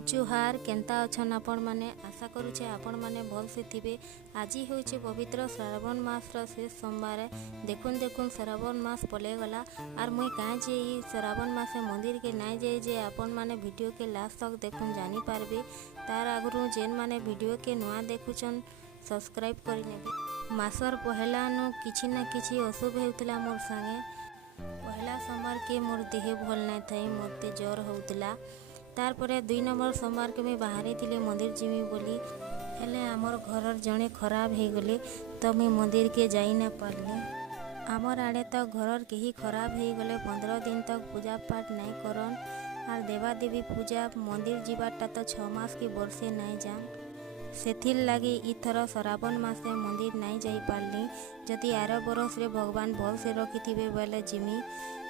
जुहार केन्ता अछन आपण माने आशा करूचे आपण माने भल से थिबे। आज होचे पवित्र श्रावण मास शेष सोमवार। देखुन देखुन श्रावण मास पले गला आर मुई काँ जे ई श्रावण मासे मंदिर के नाई जाए जे आपण माने वीडियो के लास्ट तक देखुन जानी पारबे। तार आगु जेन माने वीडियो के नुआ देखुचन सब्सक्राइब करि नेबे। मासर पहला नु किछि ना किछि अशुभ हेउतला मोर संगे। पहला सोमवार के मोर देह भल नाई थाई, मते ज्वर होउतला। तार परे 2 नंबर सोमवार के मैं बाहरी थिले मंदिर जिमी बोली, हेले आमर घरर जड़े खराब हो गले तो मैं मंदिर के जाई ना पारली। आमर आड़े तो घरर कहीं खराब हो गले 15 दिन तक पूजा पाठ नहीं करन और देवा देवी पूजा मंदिर जीवाटा तो 6 मास के वर्षे नहीं जान। सेथिर लगी इथर श्रावण मासे मंदिर नहीं जाई पारली। जदि आर बरस रे भगवान भल से रखिथिबे बोले जिमी।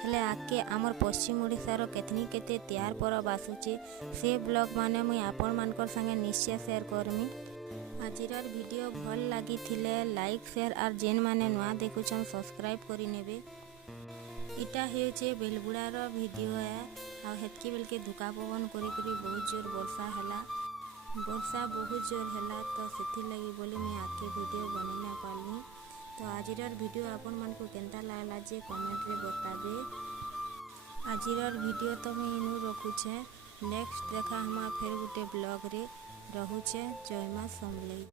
हेले आके आमर पश्चिम ओडिशार केतनी केते त्यार परब आसुचे से ब्लॉग माने मुई आपण मानकर संगे निश्चय शेयर करमी। आजिरार वीडियो भल लगी थिले लाइक शेयर और जेन माने नुआ देखुचन सब्सक्राइब करि नेबे। इटा हेउचे बेलबुड़ार वीडियो है आ हेतकी बेल के धुका पवन करी करी बहुत जोर वर्षा हैला। वर्षा बहुत जोर हैला तो सेथि लगी बोली मैं आके वीडियो बनै ना पारली। तो आजिरार वीडियो आपण मन को केनता लागला जे कमेंट रे बताबे। आजिरार वीडियो तो मैं इनु रखुछे। नेक्स्ट देखा हमा फिर गुटे ब्लॉग रे रहुछे। जय मां समलेई।